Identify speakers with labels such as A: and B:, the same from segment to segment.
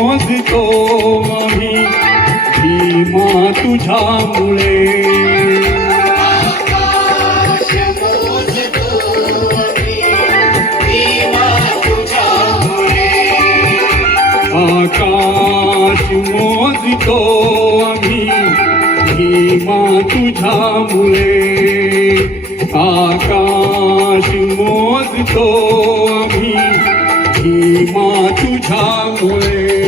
A: मोजतो आम्ही भीमा तुझ्यामुळे
B: आकाश मोजतो आम्ही भीमा तुझ्यामुळे
A: आकाश मोजतो आम्ही भीमा तुझ्यामुळे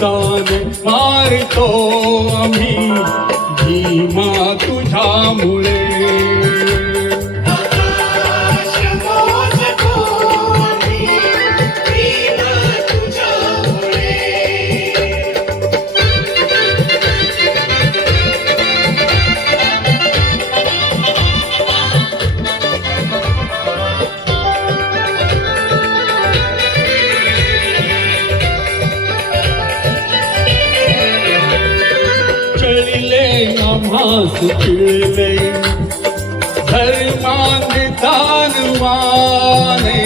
B: কানে আর
A: আমি ब्रह्मास पिळले धर्मान दानवाने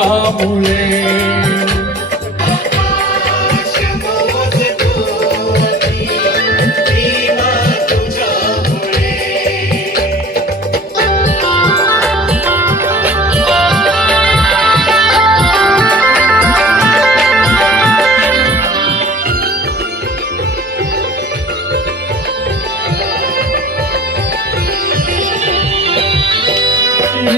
A: amulé.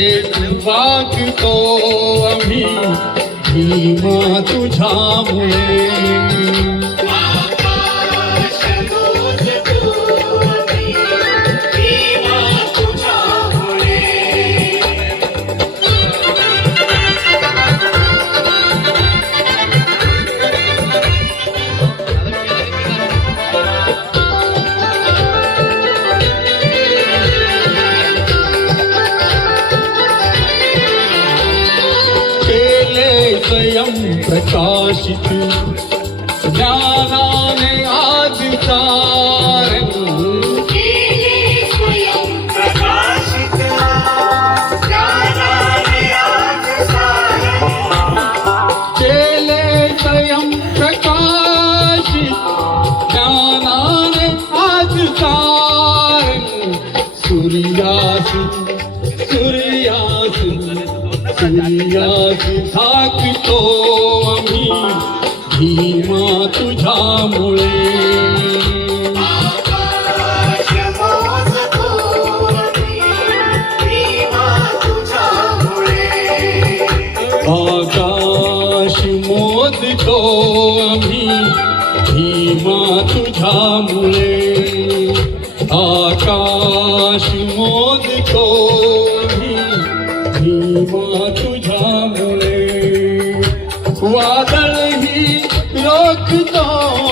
A: तो वागतो आम्ही. भीमा तुझ्यामुळे. स्वयं प्रकाशित
B: ज्ञाना में आज
A: चेले स्वयं प्रकाशित ज्ञाना में आज सूर्यासु सूर्यासु सूर्याशी झाकितो आम्ही. भीमा तुझ्यामुळे.
B: आकाश मोदतो
A: आम्ही. भीमा तुझ्यामुळे. তো